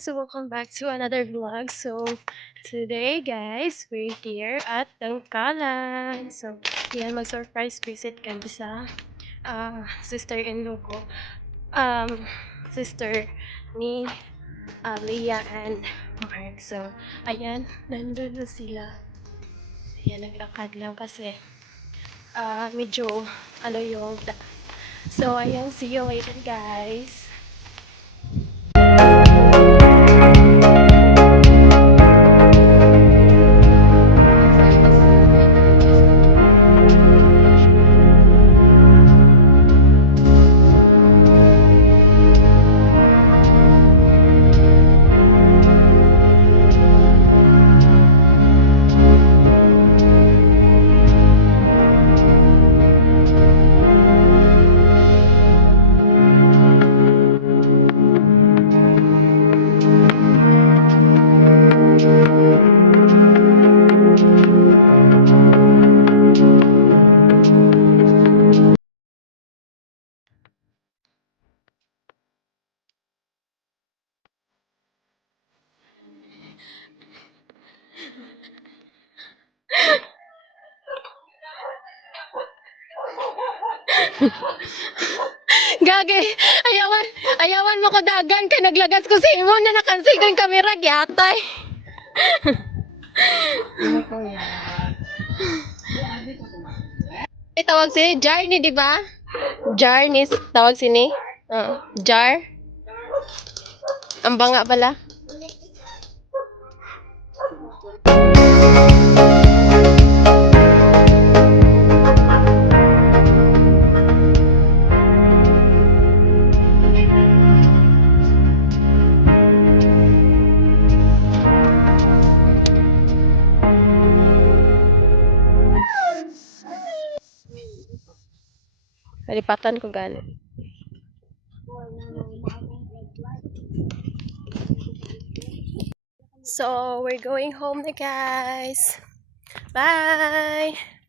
guys! Welcome back to another vlog. So, today guys, we're here at Tangkalan. So, yan, mag-surprise visit kami sa sister-in-law ko. Sister ni Leah and Mark. So, ayan, nandun na sila. Ayan, naglakad lang kasi medyo yung So, ayan, see you later guys. Gagi, ayawan mo ko dagan kay naglagas ko sa imo na nakansig ko yung camera gyatay. Tawag si Jar ni, di ba? Jar ni tawag sini. Jar. Ang banga pala. Kalipatan ko gani. So, we're going home na guys. Bye!